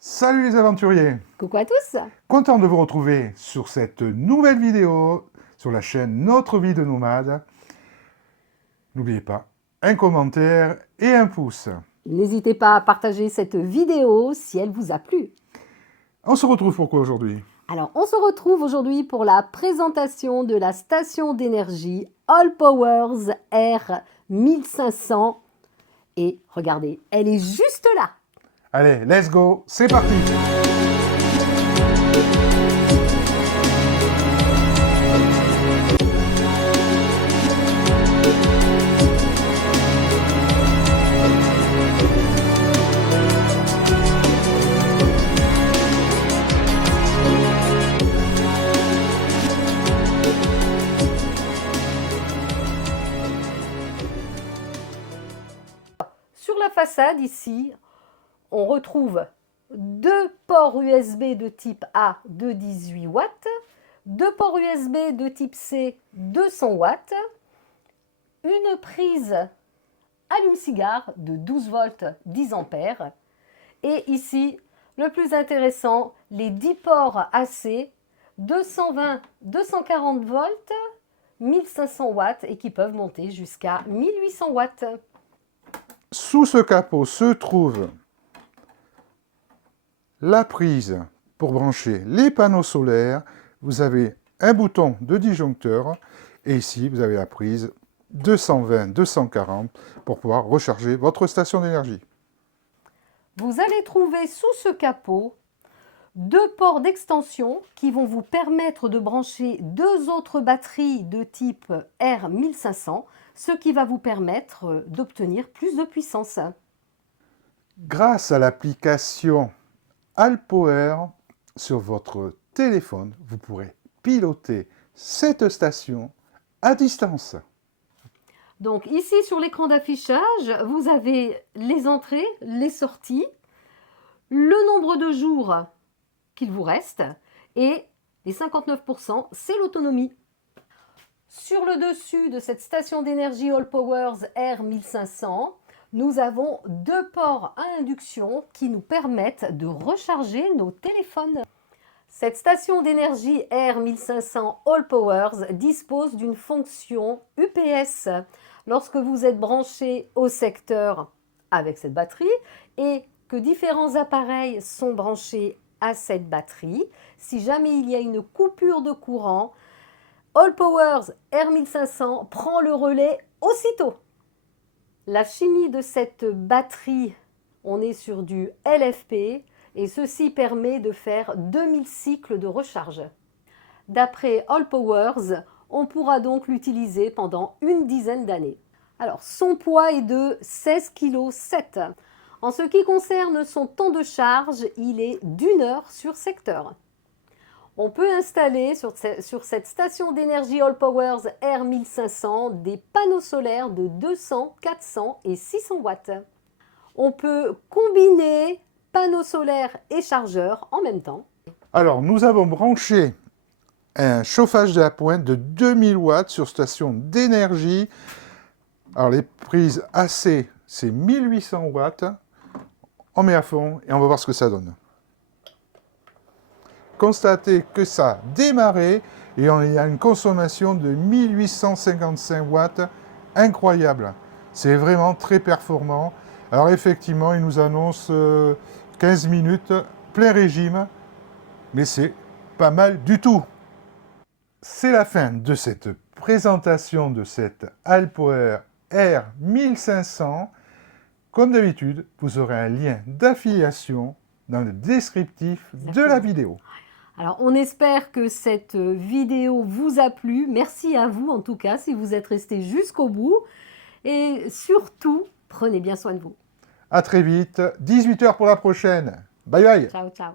Salut les aventuriers! Coucou à tous! Content de vous retrouver sur cette nouvelle vidéo sur la chaîne Notre Vie de Nomade. N'oubliez pas, un commentaire et un pouce. N'hésitez pas à partager cette vidéo si elle vous a plu. On se retrouve pourquoi aujourd'hui? Alors, on se retrouve aujourd'hui pour la présentation de la station d'énergie All Powers R 1500. Et regardez, elle est juste là! Allez, let's go, c'est parti! Sur la façade ici, on retrouve deux ports USB de type A de 18 watts, deux ports USB de type C 200 watts, une prise allume-cigare de 12 volts 10 ampères et ici, le plus intéressant, les 10 ports AC 220-240 volts, 1500 watts et qui peuvent monter jusqu'à 1800 watts. Sous ce capot se trouve la prise pour brancher les panneaux solaires. Vous avez un bouton de disjoncteur et ici vous avez la prise 220-240 pour pouvoir recharger votre station d'énergie. Vous allez trouver sous ce capot deux ports d'extension qui vont vous permettre de brancher deux autres batteries de type R1500, ce qui va vous permettre d'obtenir plus de puissance. Grâce à l'application Allpower sur votre téléphone, vous pourrez piloter cette station à distance. Donc ici sur l'écran d'affichage, vous avez les entrées, les sorties, le nombre de jours qu'il vous reste et les 59%, c'est l'autonomie. Sur le dessus de cette station d'énergie All Powers R1500, nous avons deux ports à induction qui nous permettent de recharger nos téléphones. Cette station d'énergie R1500 All Powers dispose d'une fonction UPS. Lorsque vous êtes branché au secteur avec cette batterie et que différents appareils sont branchés à cette batterie, si jamais il y a une coupure de courant, All Powers R1500 prend le relais aussitôt. La chimie de cette batterie, on est sur du LFP et ceci permet de faire 2000 cycles de recharge. D'après All Powers, on pourra donc l'utiliser pendant une dizaine d'années. Alors, son poids est de 16,7 kg. En ce qui concerne son temps de charge, il est d'1 heure sur secteur. On peut installer sur cette station d'énergie All Powers R1500 des panneaux solaires de 200, 400 et 600 watts. On peut combiner panneaux solaires et chargeurs en même temps. Alors, nous avons branché un chauffage de la pointe de 2000 watts sur station d'énergie. Alors, les prises AC, c'est 1800 watts. On met à fond et on va voir ce que ça donne. Constatez que ça a démarré et on a une consommation de 1855 watts. Incroyable. C'est vraiment très performant. Alors, effectivement, il nous annonce 15 minutes, plein régime. Mais c'est pas mal du tout. C'est la fin de cette présentation de cette Allpower R1500. Comme d'habitude, vous aurez un lien d'affiliation dans le descriptif de la vidéo. Alors, on espère que cette vidéo vous a plu. Merci à vous, en tout cas, si vous êtes resté jusqu'au bout. Et surtout, prenez bien soin de vous. À très vite, 18 h pour la prochaine. Bye bye. Ciao, ciao.